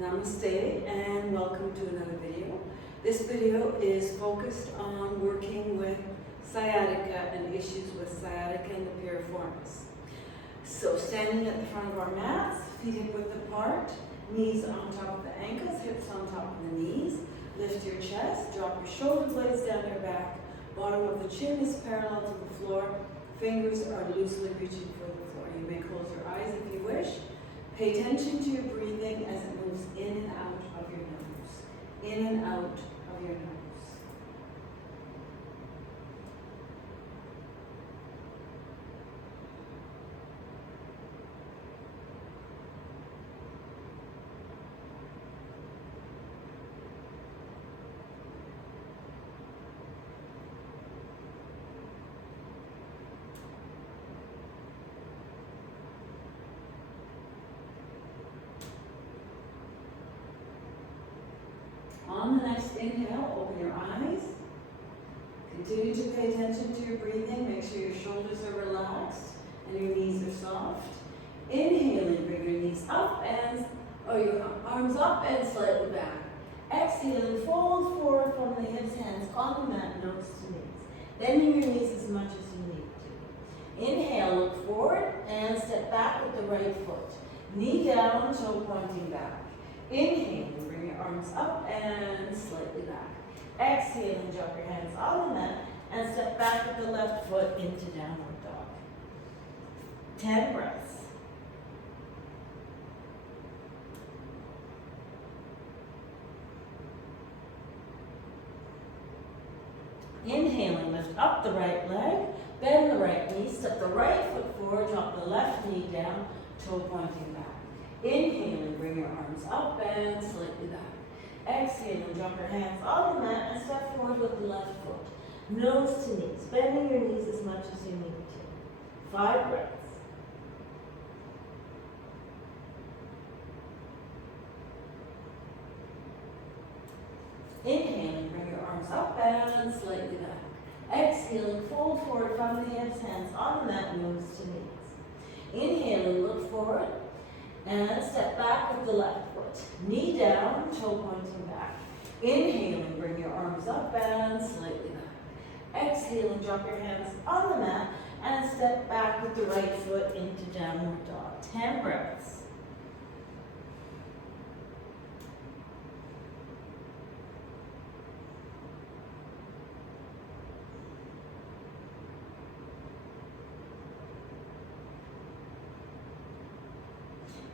Namaste and welcome to another video. This video is focused on working with sciatica and issues with sciatica and the piriformis. So standing at the front of our mats, feet hip width apart, knees on top of the ankles, hips on top of the knees. Lift your chest, drop your shoulder blades down your back, bottom of the chin is parallel to the floor, fingers are loosely reaching for the floor. You may close your eyes if you wish. Pay attention to your breathing as it moves in and out of your nose. In and out of your nose. On the next inhale, open your eyes. Continue to pay attention to your breathing. Make sure your shoulders are relaxed and your knees are soft. Inhaling, bring your knees up your arms up and slightly back. Exhaling, fold forward from the hips, hands on the mat, nose to knees. Bending your knees as much as you need to. Inhale, look forward and step back with the right foot. Knee down, toe pointing back. Inhaling, bring your arms up and slightly back. Exhaling, drop your hands on the mat and step back with the left foot into downward dog. 10 breaths. Inhaling, lift up the right leg, bend the right knee, step the right foot forward, drop the left knee down, toe pointing back. Inhaling, bring your arms up and slightly back. Exhaling, drop your hands on the mat and step forward with the left foot. Nose to knees, bending your knees as much as you need to. 5 breaths. Inhaling, bring your arms up and slightly back. Exhaling, fold forward from the hips, hands on the mat, nose to knees. Inhaling, look forward. And step back with the left foot. Knee down, toe pointing back. Inhaling, bring your arms up and slightly back. Exhaling, drop your hands on the mat and step back with the right foot into downward dog. 10 breaths.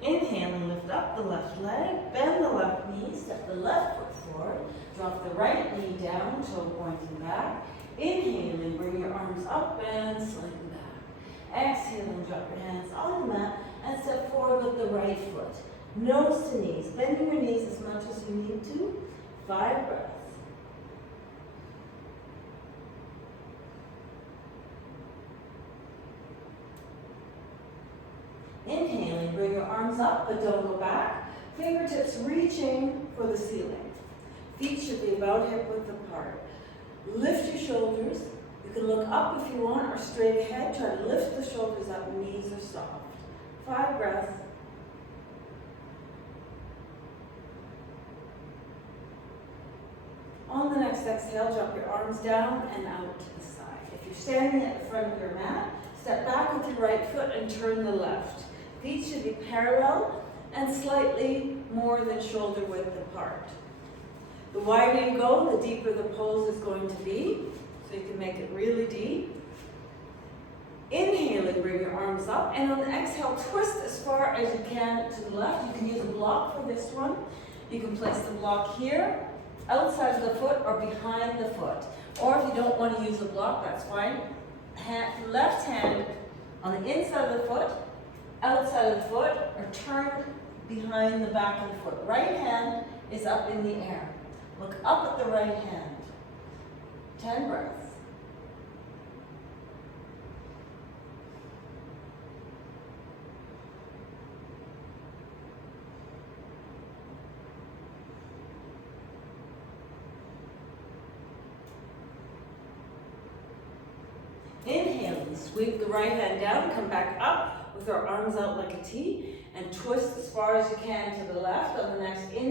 Inhaling, lift up the left leg, bend the left knee, step the left foot forward, drop the right knee down, toe pointing back. Inhaling, bring your arms up and slightly back. Exhaling, drop your hands on the mat and step forward with the right foot. Nose to knees, bending your knees as much as you need to. 5 breaths. Inhaling, bring your arms up, but don't go back. Fingertips reaching for the ceiling. Feet should be about hip width apart. Lift your shoulders. You can look up if you want or straight ahead. Try to lift the shoulders up, knees are soft. 5 breaths. On the next exhale, drop your arms down and out to the side. If you're standing at the front of your mat, step back with your right foot and turn the left. Feet should be parallel and slightly more than shoulder width apart. The wider you go, the deeper the pose is going to be, so you can make it really deep. Inhaling, bring your arms up, and on the exhale, twist as far as you can to the left. You can use a block for this one. You can place the block here, outside of the foot, or behind the foot. Or if you don't want to use a block, that's fine. Left hand on the inside of the foot, outside of the foot, or turn behind the back of the foot. Right hand is up in the air. Look up at the right hand. 10 breaths. Inhaling, sweep the right hand down, come back up with our arms out like a T, and twist as far as you can to the left. On the next inhale,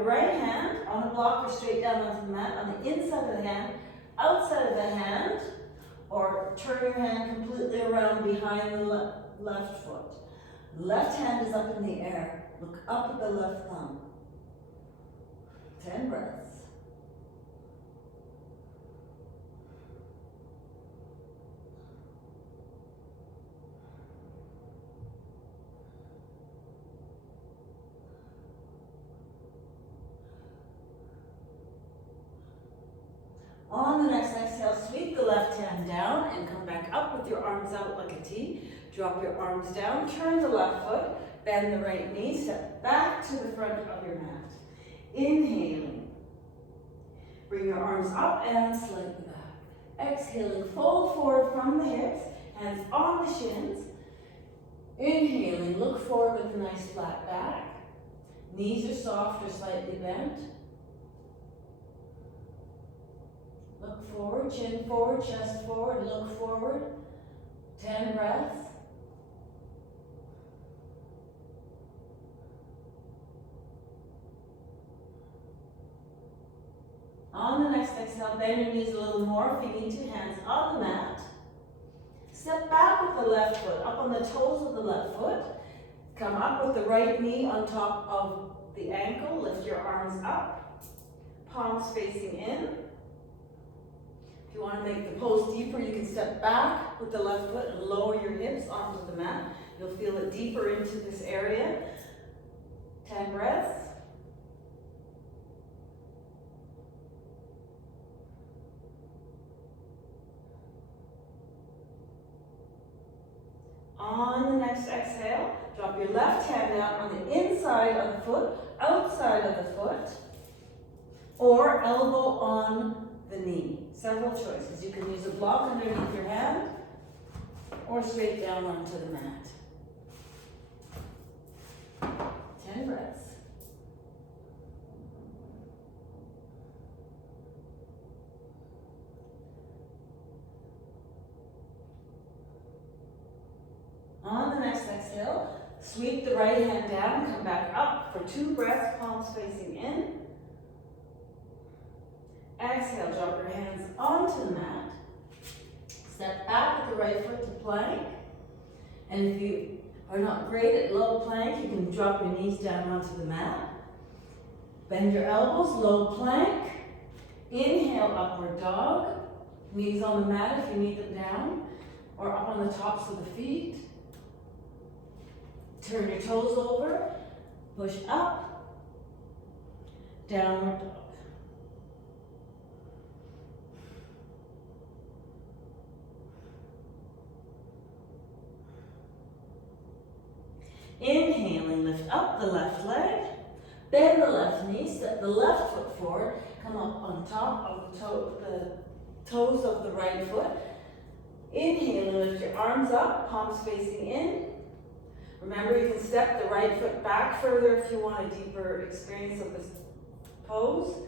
your right hand on a block or straight down onto the mat, on the inside of the hand, outside of the hand, or turn your hand completely around behind the left foot. Left hand is up in the air. Look up at the left thumb. 10 breaths. On the next exhale, sweep the left hand down and come back up with your arms out like a T. Drop your arms down, turn the left foot, bend the right knee, step back to the front of your mat. Inhaling. Bring your arms up and slightly back. Exhaling, fold forward from the hips, hands on the shins. Inhaling, look forward with a nice flat back. Knees are soft or slightly bent. Look forward, chin forward, chest forward, look forward. 10 breaths. On the next exhale, bend your knees a little more if you need to, hands on the mat. Step back with the left foot, up on the toes of the left foot. Come up with the right knee on top of the ankle, lift your arms up, palms facing in. If you want to make the pose deeper, you can step back with the left foot and lower your hips onto the mat. You'll feel it deeper into this area. 10 breaths. On the next exhale, drop your left hand down on the inside of the foot, outside of the foot, or elbow on the knee. Several choices. You can use a block underneath your hand or straight down onto the mat. 10 breaths. On the next exhale, sweep the right hand down, come back up for 2 breaths, palms facing in. Exhale, drop your hands onto the mat. Step back with the right foot to plank. And if you are not great at low plank, you can drop your knees down onto the mat. Bend your elbows, low plank. Inhale, upward dog. Knees on the mat if you need them down, or up on the tops of the feet. Turn your toes over, push up, downward dog. Inhaling, lift up the left leg, bend the left knee, step the left foot forward, come up on top of the toes of the right foot. Inhaling, lift your arms up, palms facing in. Remember, you can step the right foot back further if you want a deeper experience of this pose.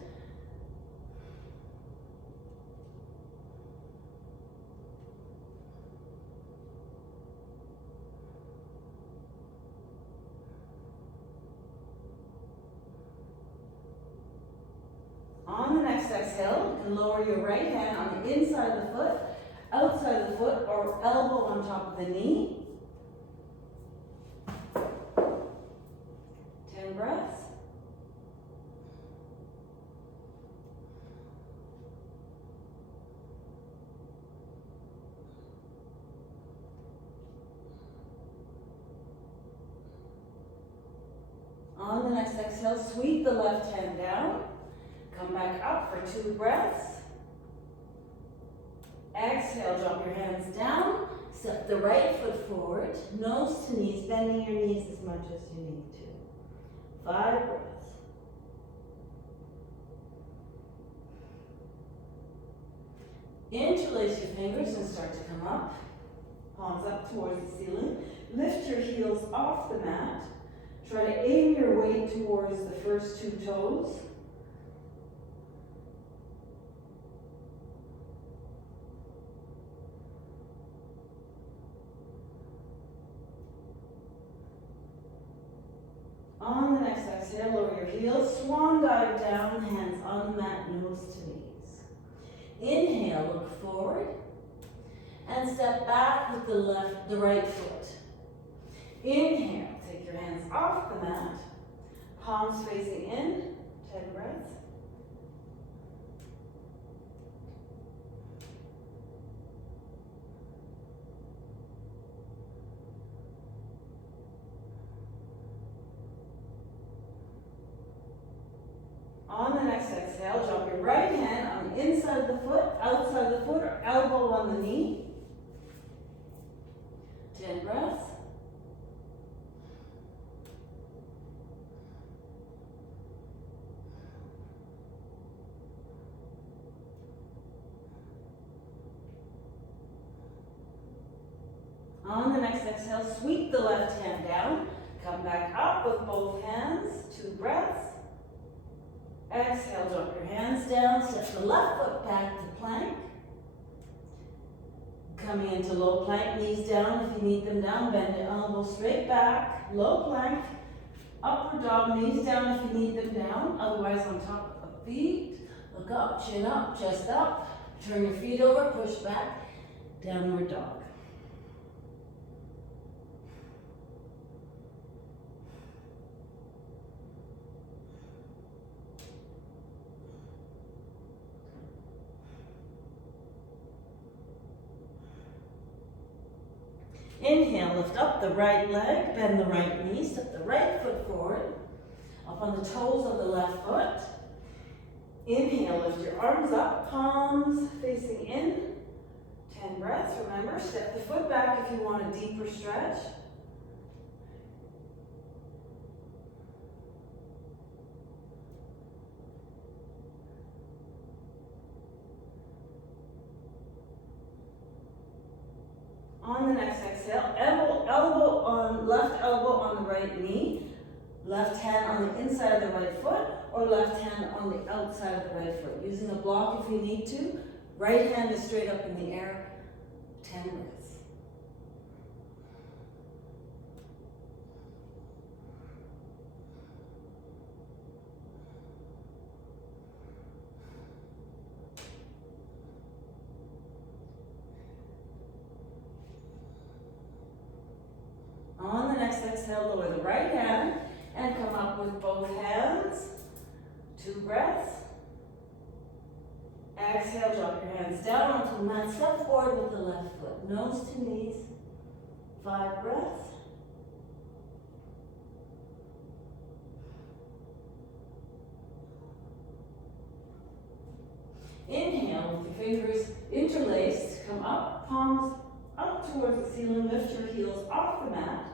On the next exhale, you can lower your right hand on the inside of the foot, outside of the foot, or elbow on top of the knee. 10 breaths. On the next exhale, sweep the left hand down. Come back up for 2 breaths. Exhale, drop your hands down. Step the right foot forward, nose to knees, bending your knees as much as you need to. 5 breaths. Interlace your fingers and start to come up. Palms up towards the ceiling. Lift your heels off the mat. Try to aim your weight towards the first 2 toes. On the next exhale, exhale, lower your heels, swan dive down, hands on the mat, nose to knees. Inhale, look forward, and step back with the right foot. Inhale, take your hands off the mat, palms facing in, 10 breaths. On the next exhale, drop your right hand on the inside of the foot, outside of the foot, or elbow on the knee. 10 breaths. On the next exhale, sweep the left hand down. Come back up with both hands. 2 breaths. Exhale, drop your hands down. Step the left foot back to plank. Coming into low plank, knees down if you need them down. Bend the elbows straight back. Low plank. Upward dog, knees down if you need them down. Otherwise, on top of the feet. Look up, chin up, chest up. Turn your feet over, push back. Downward dog. Inhale, lift up the right leg, bend the right knee, step the right foot forward, up on the toes of the left foot. Inhale, lift your arms up, palms facing in. 10 breaths, remember, step the foot back if you want a deeper stretch. On the next exhale, left elbow on the right knee, left hand on the inside of the right foot, or left hand on the outside of the right foot. Using a block if you need to. Right hand is straight up in the air. 10 breaths. On the next exhale, lower the right hand and come up with both hands. 2 breaths. Exhale, drop your hands down onto the mat. Step forward with the left foot, nose to knees. 5 breaths. Inhale with your fingers interlaced. Come up, palms up towards the ceiling. Lift your heels off the mat.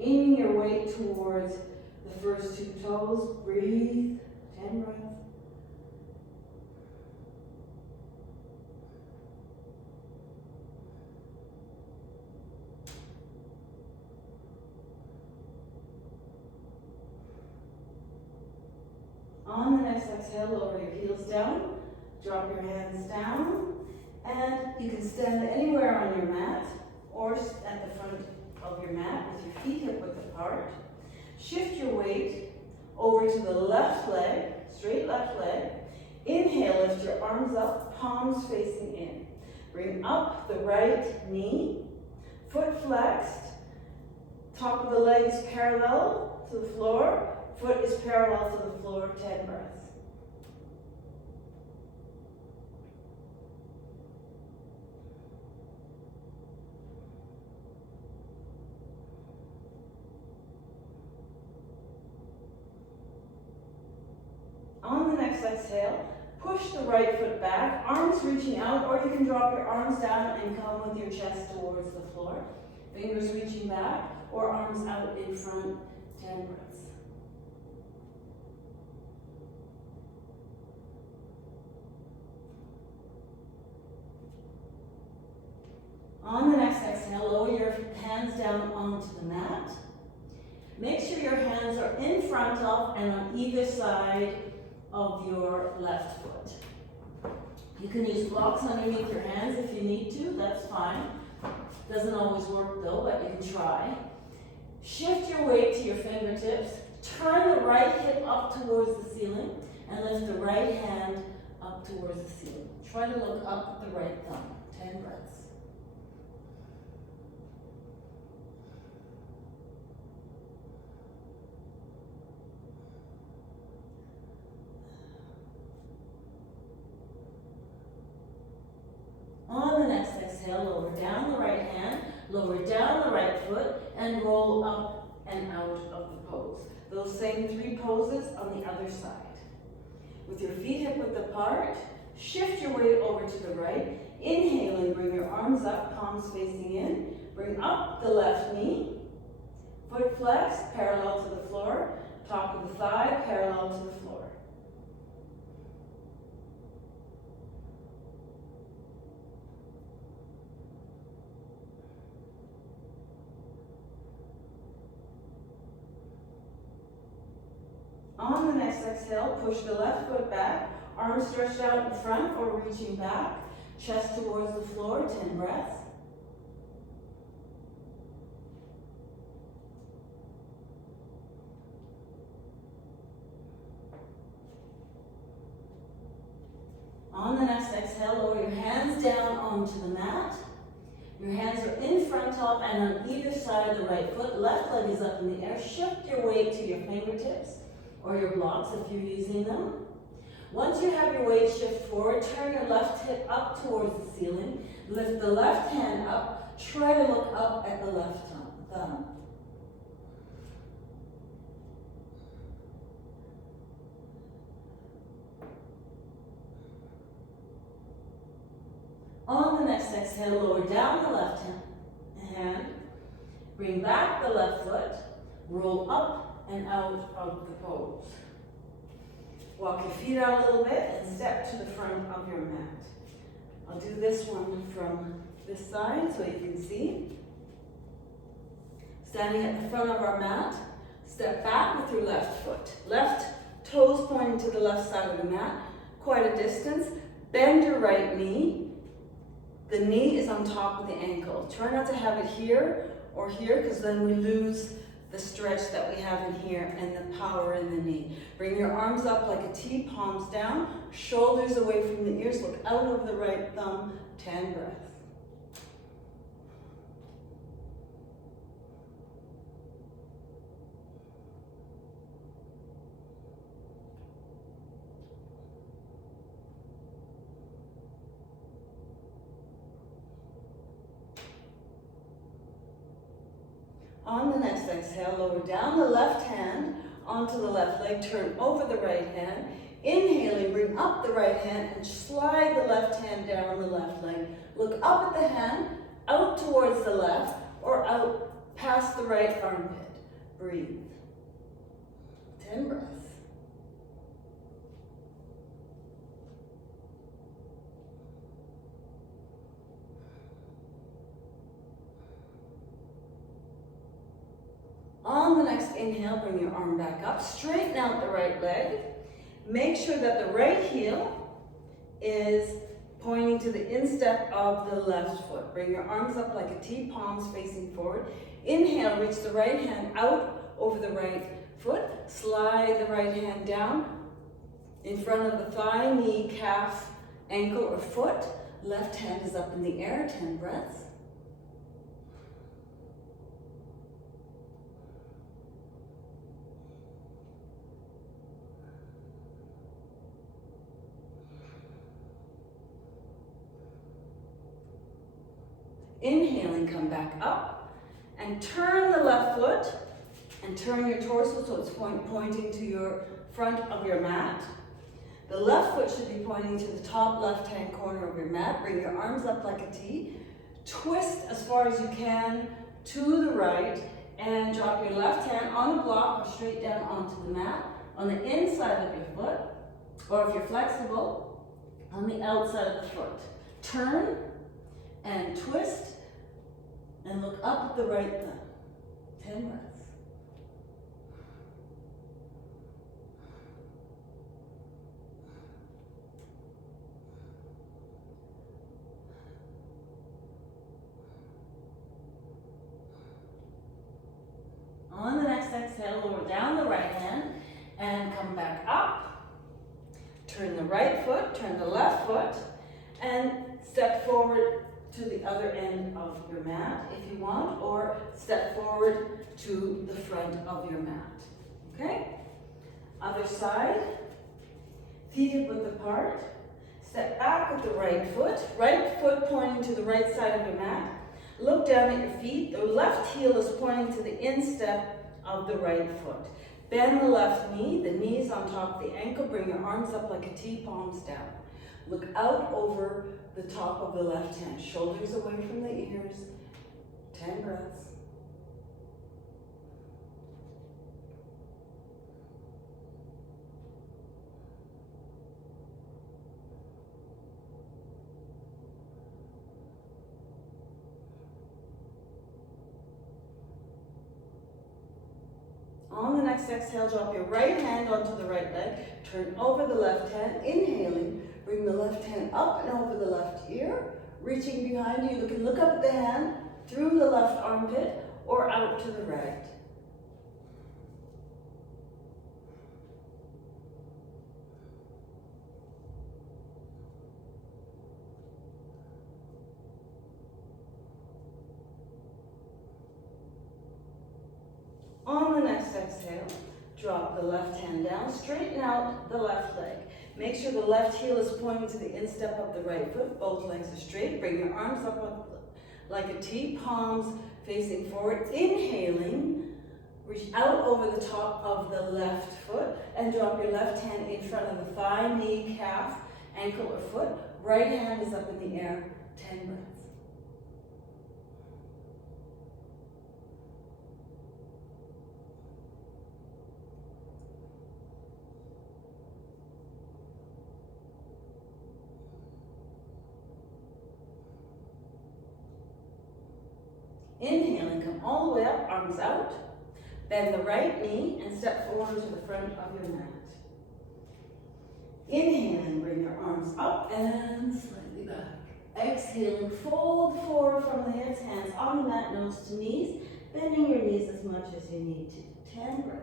Aiming your weight towards the first 2 toes. Breathe. 10 breaths. On the next exhale, lower your heels down. Drop your hands down. And you can stand anywhere on your mat or at the front of your mat with your feet hip width apart. Shift your weight over to the left leg, straight left leg. Inhale, lift your arms up, palms facing in. Bring up the right knee, foot flexed, top of the leg is parallel to the floor, foot is parallel to the floor, 10 breaths. On the next exhale, push the right foot back, arms reaching out, or you can drop your arms down and come with your chest towards the floor. Fingers reaching back, or arms out in front, 10 breaths. On the next exhale, lower your hands down onto the mat. Make sure your hands are in front of and on either side of your left foot. You can use blocks underneath your hands if you need to, that's fine. Doesn't always work though, but you can try. Shift your weight to your fingertips. Turn the right hip up towards the ceiling and lift the right hand up towards the ceiling. Try to look up at the right thumb. 10 breaths. On the next exhale, lower down the right hand, lower down the right foot, and roll up and out of the pose. Those same 3 poses on the other side. With your feet hip-width apart, shift your weight over to the right. Inhaling, bring your arms up, palms facing in. Bring up the left knee. Foot flex, parallel to the floor. Top of the thigh, parallel to the floor. On the next exhale, push the left foot back, arms stretched out in front or reaching back, chest towards the floor, 10 breaths. On the next exhale, lower your hands down onto the mat. Your hands are in front of and on either side of the right foot. Left leg is up in the air. Shift your weight to your fingertips or your blocks if you're using them. Once you have your weight shift forward, turn your left hip up towards the ceiling. Lift the left hand up. Try to look up at the left thumb. On the next exhale, lower down the left hand. Bring back the left foot. Roll up and out of the pose. Walk your feet out a little bit and step to the front of your mat. I'll do this one from this side so you can see. Standing at the front of our mat, step back with your left foot. Left toes pointing to the left side of the mat, quite a distance. Bend your right knee. The knee is on top of the ankle. Try not to have it here or here because then we lose the stretch that we have in here and the power in the knee. Bring your arms up like a T, palms down, shoulders away from the ears, look out over the right thumb, 10 breaths. On the next exhale, lower down the left hand onto the left leg, turn over the right hand. Inhaling, bring up the right hand and slide the left hand down the left leg. Look up at the hand, out towards the left, or out past the right armpit. Breathe. 10 breaths. On the next inhale, bring your arm back up, straighten out the right leg. Make sure that the right heel is pointing to the instep of the left foot. Bring your arms up like a T, palms facing forward. Inhale, reach the right hand out over the right foot. Slide the right hand down in front of the thigh, knee, calf, ankle, or foot. Left hand is up in the air, 10 breaths. Inhaling, come back up and turn the left foot and turn your torso so it's pointing to your front of your mat. The left foot should be pointing to the top left-hand corner of your mat. Bring your arms up like a T. Twist as far as you can to the right and drop your left hand on the block or straight down onto the mat on the inside of your foot, or if you're flexible, on the outside of the foot. Turn and twist and look up at the right thumb. 10 breaths. On the next exhale, lower down the right hand and come come back up. Turn the right foot, turn the left foot, and step forward to the other end of your mat if you want, or step forward to the front of your mat. Okay? Other side, feet hip width apart. Step back with the right foot pointing to the right side of your mat. Look down at your feet. The left heel is pointing to the instep of the right foot. Bend the left knee, the knees on top of the ankle. Bring your arms up like a T, palms down. Look out over the top of the left hand. Shoulders away from the ears. 10 breaths. On the next exhale, drop your right hand onto the right leg. Turn over the left hand. Inhaling, bring the left hand up and over the left ear. Reaching behind you, you can look up at the hand through the left armpit or out to the right. On the next exhale, drop the left hand down, straighten out the left leg. Make sure the left heel is pointing to the instep of the right foot. Both legs are straight. Bring your arms up like a T, palms facing forward. Inhaling, reach out over the top of the left foot and drop your left hand in front of the thigh, knee, calf, ankle, or foot. Right hand is up in the air. 10 breaths. Inhaling, come all the way up, arms out. Bend the right knee and step forward to the front of your mat. Inhaling, bring your arms up and slightly back. Exhaling, fold forward from the hips, hands on the mat, nose to knees, bending your knees as much as you need to. 10 breaths.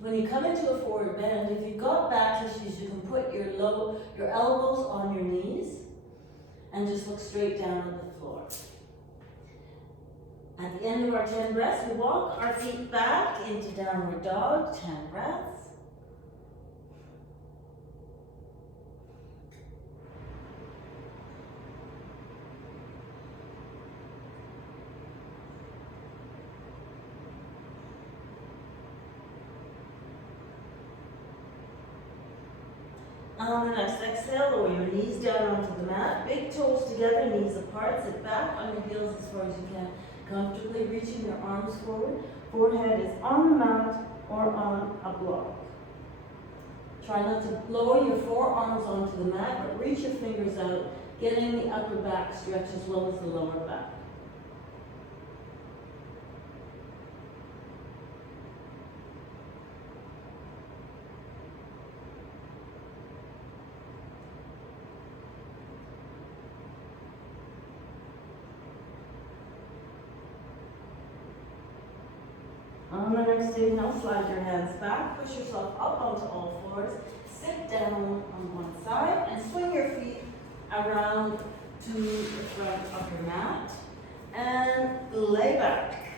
When you come into a forward bend, if you've got back issues, you can put your elbows on your knees and just look straight down at the floor. At the end of our 10 breaths, we walk our feet back into downward dog, 10 breaths. On the next exhale, lower your knees down onto the mat. Big toes together, knees apart. Sit back on your heels as far as you can. Comfortably reaching your arms forward. Forehead is on the mat or on a block. Try not to lower your forearms onto the mat, but reach your fingers out, getting the upper back stretch as well as the lower back. On the next inhale, slide your hands back, push yourself up onto all fours, sit down on one side, and swing your feet around to the front of your mat, and lay back.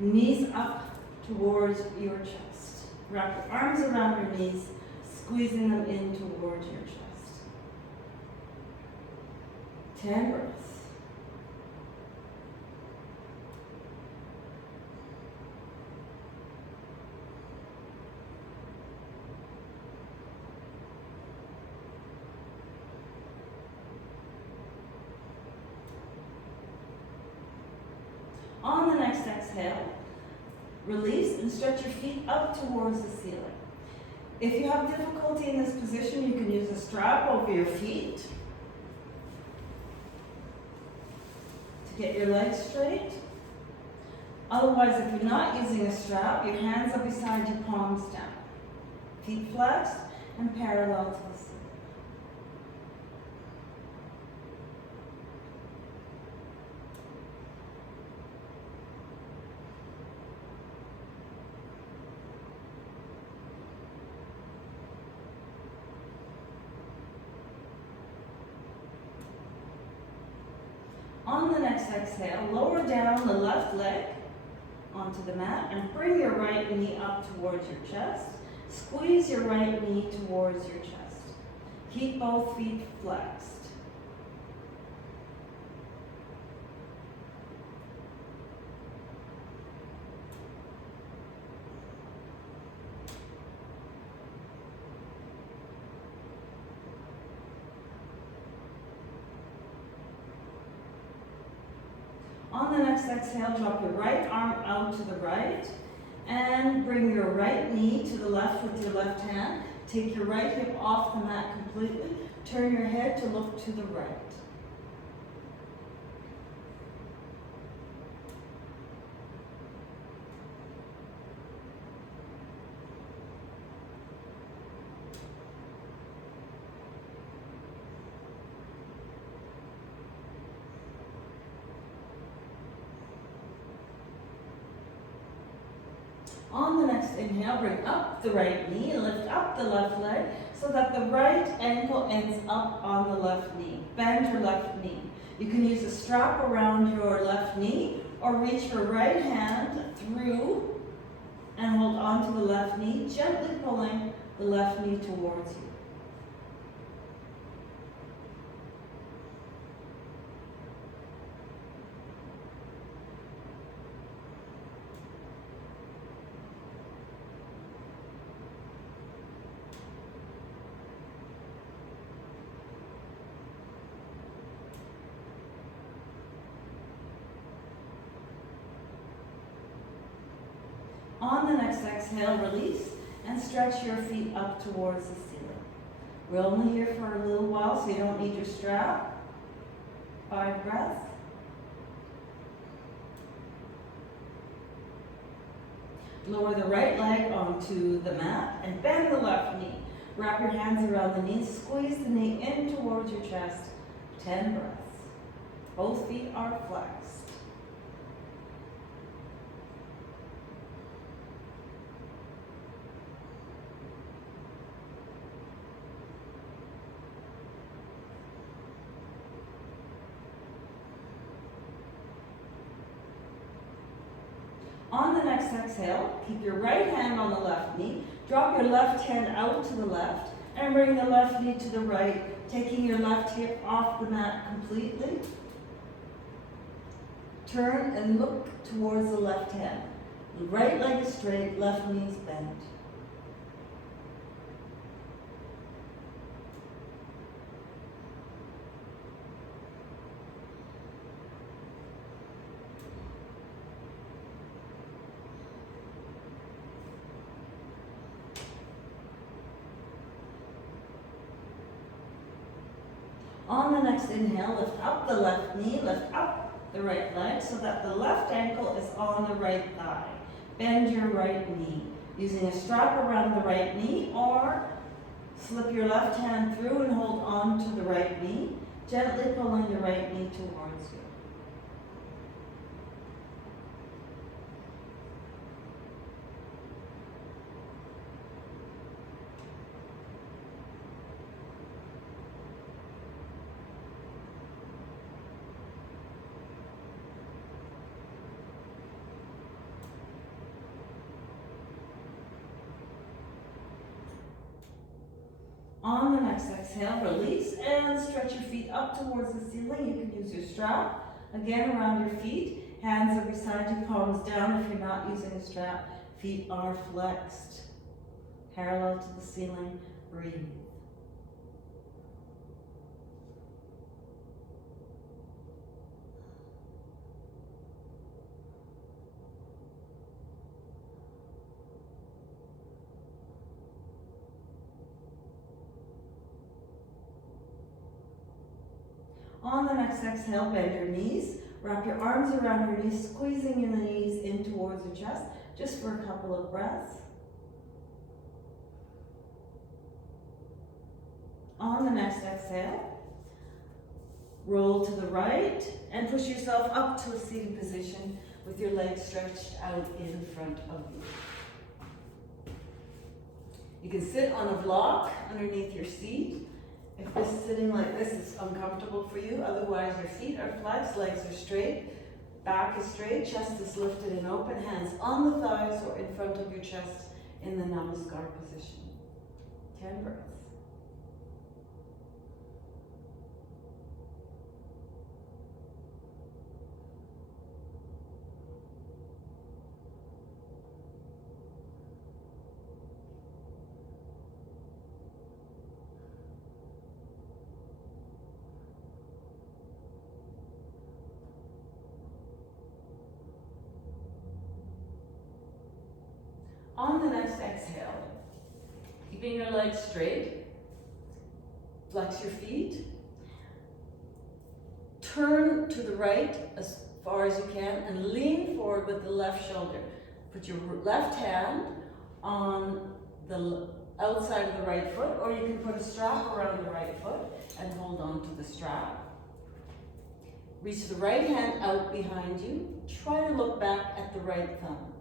Knees up towards your chest. Wrap your arms around your knees, squeezing them in towards your chest. 10 breaths. On the next exhale, release and stretch your feet up towards the ceiling. If you have difficulty in this position, you can use a strap over your feet to get your legs straight. Otherwise, if you're not using a strap, your hands are beside you, palms down. Feet flexed and parallel to the ceiling. On the next exhale, lower down the left leg onto the mat and bring your right knee up towards your chest. Squeeze your right knee towards your chest. Keep both feet flexed. On the next exhale, drop your right arm out to the right and bring your right knee to the left with your left hand. Take your right hip off the mat completely. Turn your head to look to the right. On the next inhale, bring up the right knee, lift up the left leg so that the right ankle ends up on the left knee. Bend your left knee. You can use a strap around your left knee or reach your right hand through and hold on to the left knee, gently pulling the left knee towards you. On the next exhale, release and stretch your feet up towards the ceiling. We're only here for a little while, so you don't need your strap. 5 breaths. Lower the right leg onto the mat and bend the left knee. Wrap your hands around the knees, squeeze the knee in towards your chest. 10 breaths. Both feet are flexed. On the next exhale, keep your right hand on the left knee, drop your left hand out to the left, and bring the left knee to the right, taking your left hip off the mat completely. Turn and look towards the left hand. The right leg is straight, left knee is bent. On the next inhale, lift up the left knee, lift up the right leg so that the left ankle is on the right thigh. Bend your right knee, using a strap around the right knee, or slip your left hand through and hold on to the right knee, gently pulling the right knee towards you. On the next exhale, release and stretch your feet up towards the ceiling. You can use your strap, again around your feet. Hands are beside you, palms down. If you're not using a strap, feet are flexed, parallel to the ceiling. Breathe. On the next exhale, bend your knees, Wrap your arms around your knees, squeezing your knees in towards your chest, just for a couple of breaths. On the next exhale, roll to the right and push yourself up to a seated position with your legs stretched out in front of you. You can sit on a block underneath your seat. If this sitting like this is uncomfortable for you, otherwise your feet are flexed, legs are straight, back is straight, chest is lifted and open, hands on the thighs or in front of your chest in the namaste position. 10 breaths. On the next exhale, keeping your legs straight, flex your feet, turn to the right as far as you can and lean forward with the left shoulder. Put your left hand on the outside of the right foot, or you can put a strap around the right foot and hold on to the strap. Reach the right hand out behind you. Try to look back at the right thumb.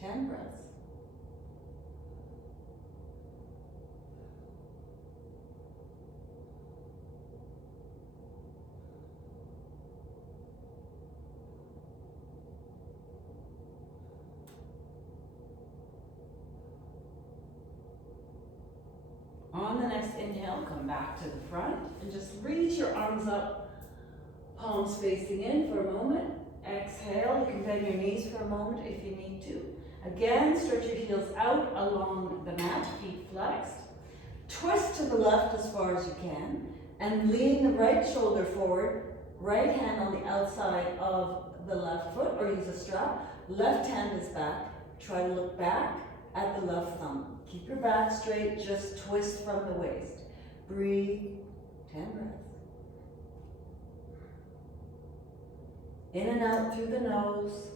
10 breaths. On the next inhale, come back to the front and just reach your arms up, palms facing in for a moment. Exhale, you can bend your knees for a moment if you need to. Again, stretch your heels out along the mat, feet flexed. Twist to the left as far as you can and lean the right shoulder forward, right hand on the outside of the left foot or use a strap. Left hand is back. Try to look back at the left thumb. Keep your back straight, just twist from the waist. Breathe, 10 breaths. In and out through the nose.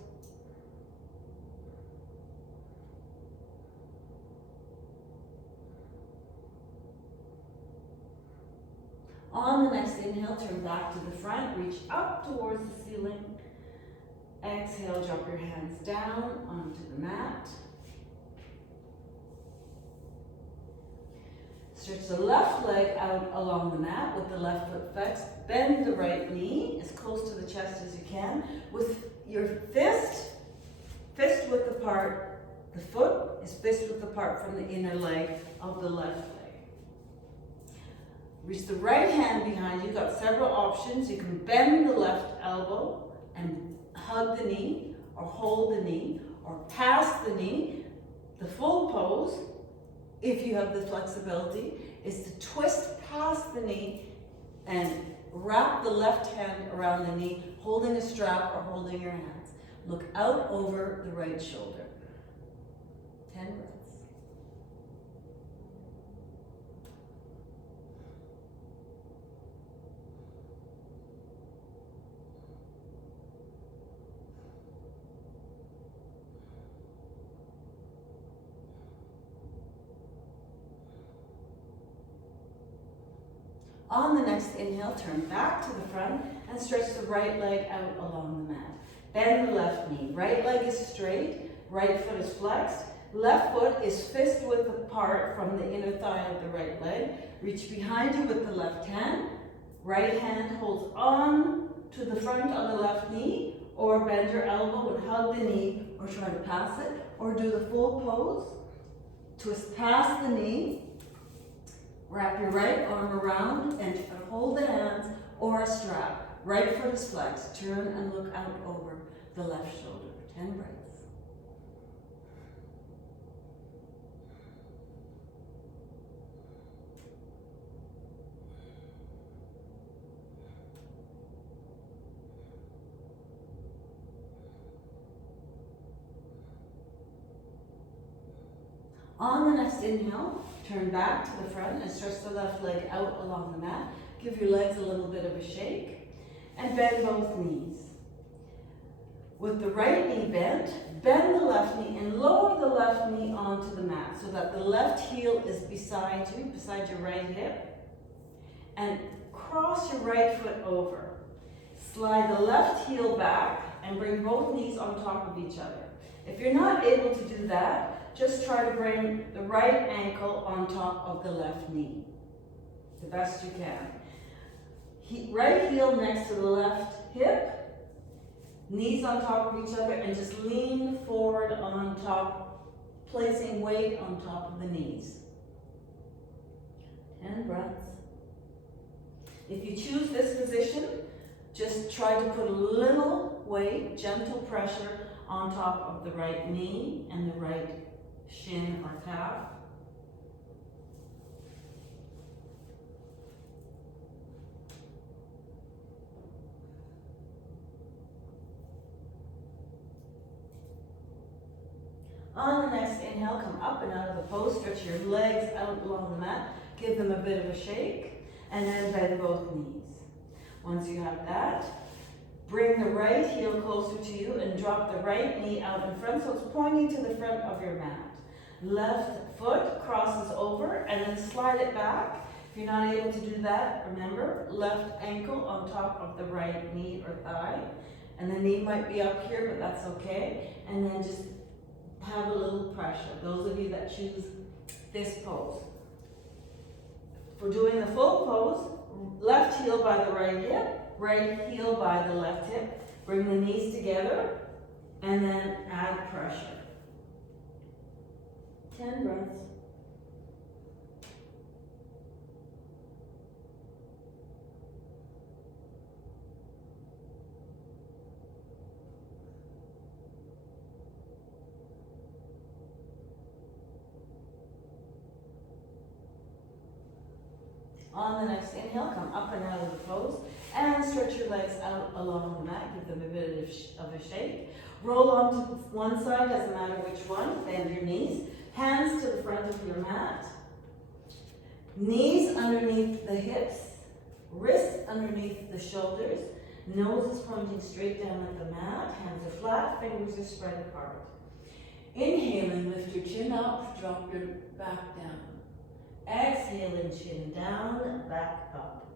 On the next inhale, turn back to the front, reach up towards the ceiling. Exhale, drop your hands down onto the mat. Stretch the left leg out along the mat with the left foot flexed. Bend the right knee as close to the chest as you can. With your fist width apart, the foot is fist width apart from the inner leg of the left leg. Reach the right hand behind you. You've got several options. You can bend the left elbow and hug the knee, or hold the knee, or pass the knee. The full pose, if you have the flexibility, is to twist past the knee and wrap the left hand around the knee, holding a strap or holding your hands. Look out over the right shoulder. 10 breaths. On the next inhale, turn back to the front and stretch the right leg out along the mat. Bend the left knee. Right leg is straight, right foot is flexed. Left foot is fist width apart from the inner thigh of the right leg. Reach behind you with the left hand. Right hand holds on to the front of the left knee, or bend your elbow and hug the knee, or try to pass it, or do the full pose. Twist past the knee. Wrap your right arm around and hold the hands or a strap. Right foot is flexed. Turn and look out over the left shoulder. 10 breaths. On the next inhale, turn back to the front and stretch the left leg out along the mat. Give your legs a little bit of a shake. and bend both knees. With the right knee bent, bend the left knee and lower the left knee onto the mat so that the left heel is beside you, beside your right hip. And cross your right foot over. Slide the left heel back and bring both knees on top of each other. If you're not able to do that, just try to bring the right ankle on top of the left knee, the best you can. Right heel next to the left hip, knees on top of each other, and just lean forward on top, placing weight on top of the knees. 10 breaths. If you choose this position, just try to put a little weight, gentle pressure on top of the right knee and the right shin or calf. On the next inhale, come up and out of the pose, stretch your legs out along the mat, give them a bit of a shake, and then bend both knees. Once you have that, bring the right heel closer to you and drop the right knee out in front so it's pointing to the front of your mat. Left foot crosses over and then slide it back. If you're not able to do that, remember, left ankle on top of the right knee or thigh. And the knee might be up here, but that's okay. And then just have a little pressure, those of you that choose this pose. For doing the full pose, left heel by the right hip, right heel by the left hip. Bring the knees together and then add pressure. 10 breaths. On the next inhale, come up and out of the pose and stretch your legs out along the mat. Give them a bit of a shake. Roll onto one side, doesn't matter which one. Bend your knees. Hands to the front of your mat. Knees underneath the hips. Wrists underneath the shoulders. Nose is pointing straight down at the mat. Hands are flat, fingers are spread apart. Inhaling, lift your chin up, drop your back down. Exhaling, chin down, back up.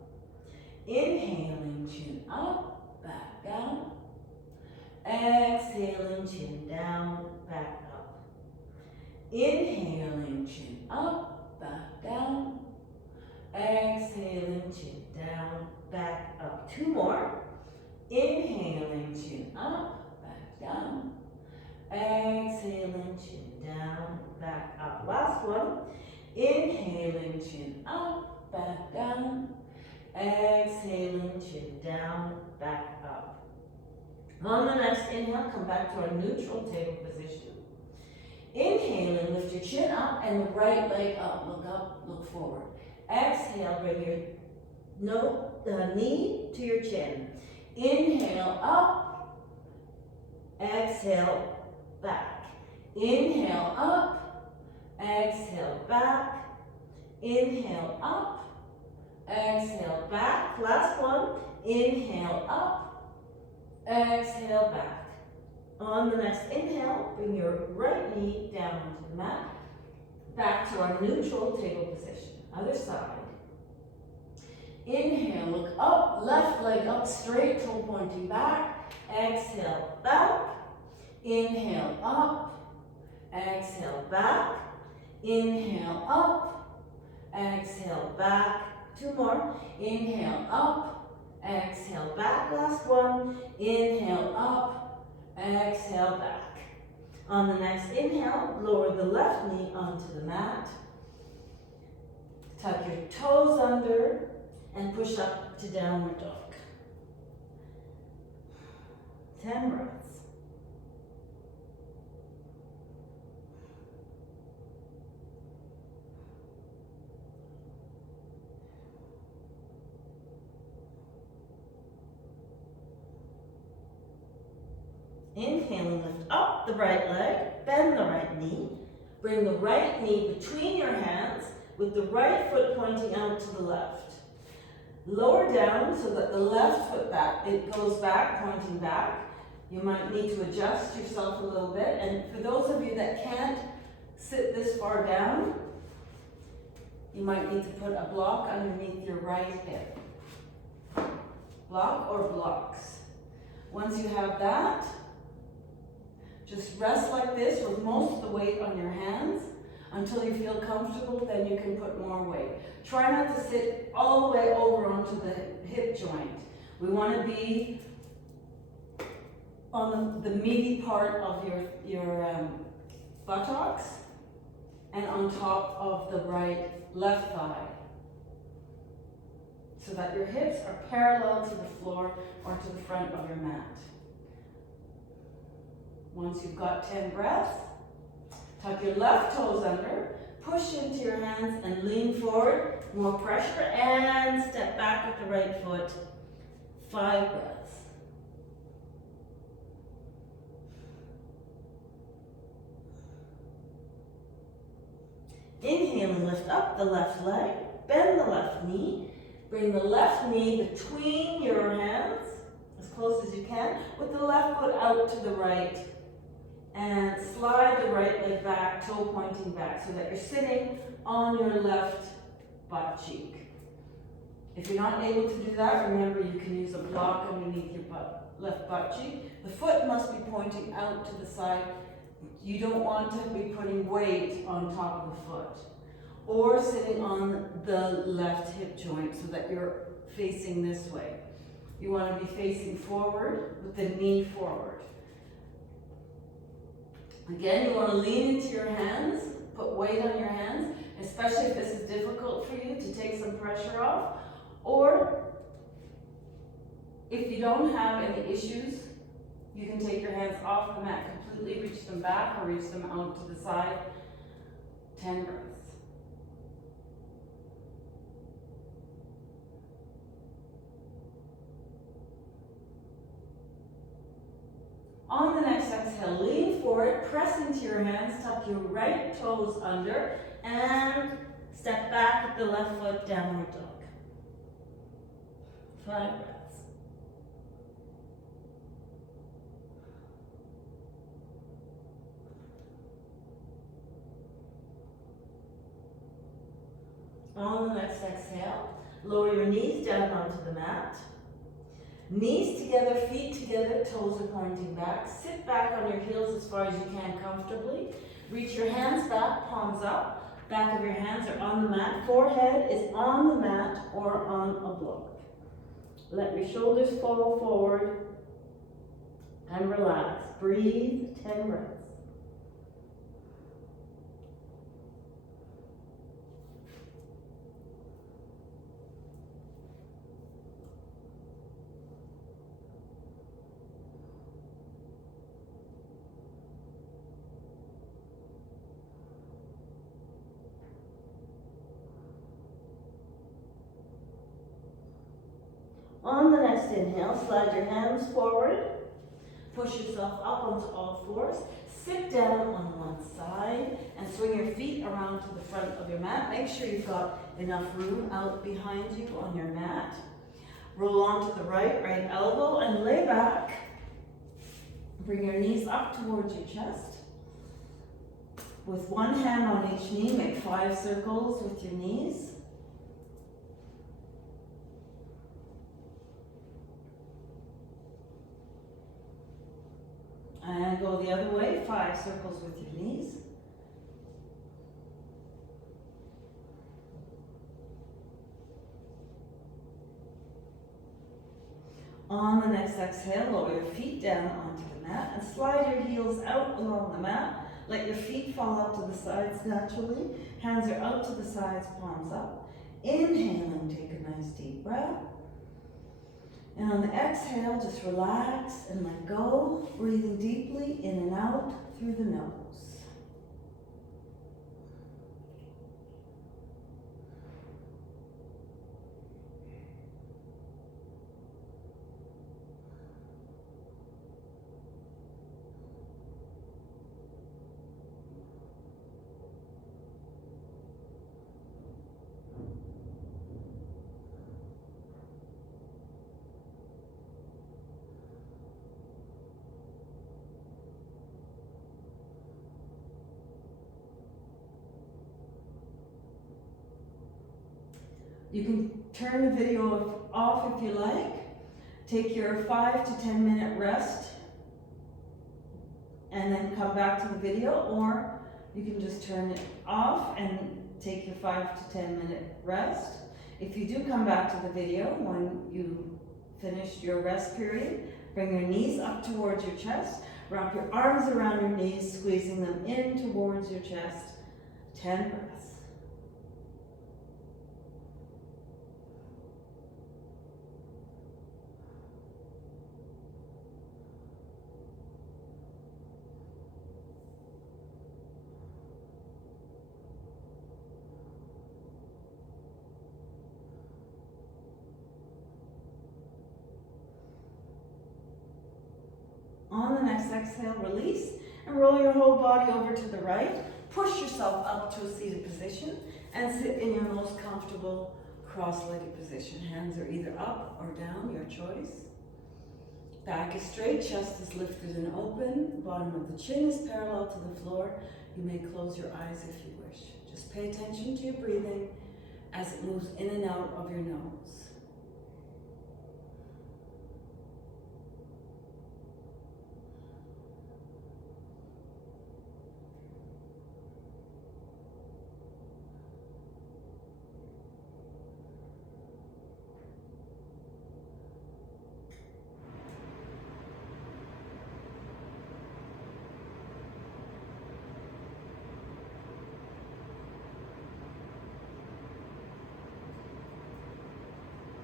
Inhaling, chin up, back down. Exhaling, chin down, back up. Inhaling, chin up, back down. Exhaling, chin down, back up. 2 more. Inhaling, chin up, back down. Exhaling, chin down, back up. Last one. Inhaling, chin up, back down. Exhaling, chin down, back up. On the next inhale, come back to our neutral table position. Inhaling, lift your chin up and the right leg up, look forward. Exhale, bring your knee to your chin. Inhale, up. Exhale, back. Inhale, up. Exhale, back. Inhale, up. Exhale, back. Last one. Inhale, up. Exhale, back. On the next inhale, bring your right knee down onto the mat. Back to our neutral table position. Other side. Inhale, look up. Left leg up straight, toe pointing back. Exhale, back. Inhale, up. Exhale, back. Inhale, up. Exhale, back. 2 more. Inhale, up. Exhale, back. Last one. Inhale, up. Exhale, back. On the next inhale, lower the left knee onto the mat. Tuck your toes under and push up to downward dog. 10 breaths. Inhaling, lift up the right leg, bend the right knee. Bring the right knee between your hands with the right foot pointing out to the left. Lower down so that the left foot back, it goes back, pointing back. You might need to adjust yourself a little bit. And for those of you that can't sit this far down, you might need to put a block underneath your right hip. Block or blocks. Once you have that, just rest like this with most of the weight on your hands until you feel comfortable, then you can put more weight. Try not to sit all the way over onto the hip joint. We want to be on the meaty part of your buttocks and on top of the left thigh, so that your hips are parallel to the floor or to the front of your mat. Once you've got 10 breaths, tuck your left toes under, push into your hands and lean forward, more pressure, and step back with the right foot. 5 breaths. Inhale and lift up the left leg, bend the left knee, bring the left knee between your hands, as close as you can, with the left foot out to the right, and slide the right leg back, toe pointing back, so that you're sitting on your left butt cheek. If you're not able to do that, remember you can use a block underneath your left butt cheek. The foot must be pointing out to the side. You don't want to be putting weight on top of the foot or sitting on the left hip joint so that you're facing this way. You want to be facing forward with the knee forward. Again, you want to lean into your hands, put weight on your hands, especially if this is difficult for you to take some pressure off. Or if you don't have any issues, you can take your hands off the mat completely, reach them back or reach them out to the side. 10 breaths. On the next exhale, lean forward, press into your hands, tuck your right toes under, and step back with the left foot, downward dog. 5 breaths. On the next exhale, lower your knees down onto the mat. Knees together, feet together, toes are pointing back. Sit back on your heels as far as you can comfortably. Reach your hands back, palms up. Back of your hands are on the mat. Forehead is on the mat or on a block. Let your shoulders fall forward and relax. Breathe, 10 breaths. On the next inhale, slide your hands forward, push yourself up onto all fours, sit down on one side, and swing your feet around to the front of your mat. Make sure you've got enough room out behind you on your mat. Roll onto the right elbow, and lay back. Bring your knees up towards your chest. With one hand on each knee, make 5 circles with your knees. And go the other way, 5 circles with your knees. On the next exhale, lower your feet down onto the mat and slide your heels out along the mat. Let your feet fall up to the sides naturally. Hands are out to the sides, palms up. Inhaling, take a nice deep breath. And on the exhale, just relax and let go, breathing deeply in and out through the nose. You can turn the video off if you like. Take your 5 to 10 minute rest and then come back to the video, or you can just turn it off and take your 5 to 10 minute rest. If you do come back to the video when you finish your rest period, bring your knees up towards your chest, wrap your arms around your knees, squeezing them in towards your chest. 10 breaths. On the next exhale, release and roll your whole body over to the right. Push yourself up to a seated position and sit in your most comfortable cross-legged position. Hands are either up or down, your choice. Back is straight, chest is lifted and open. Bottom of the chin is parallel to the floor. You may close your eyes if you wish. Just pay attention to your breathing as it moves in and out of your nose.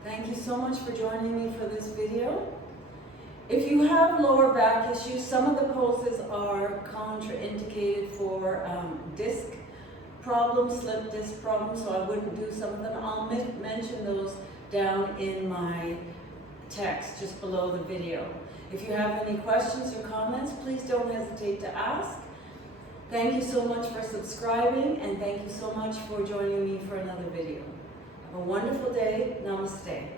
Thank you so much for joining me for this video. If you have lower back issues, some of the poses are contraindicated for disc problems, slip disc problems, so I wouldn't do some of them. I'll mention those down in my text just below the video. If you have any questions or comments, please don't hesitate to ask. Thank you so much for subscribing, and thank you so much for joining me for another video. Have a wonderful day. Namaste.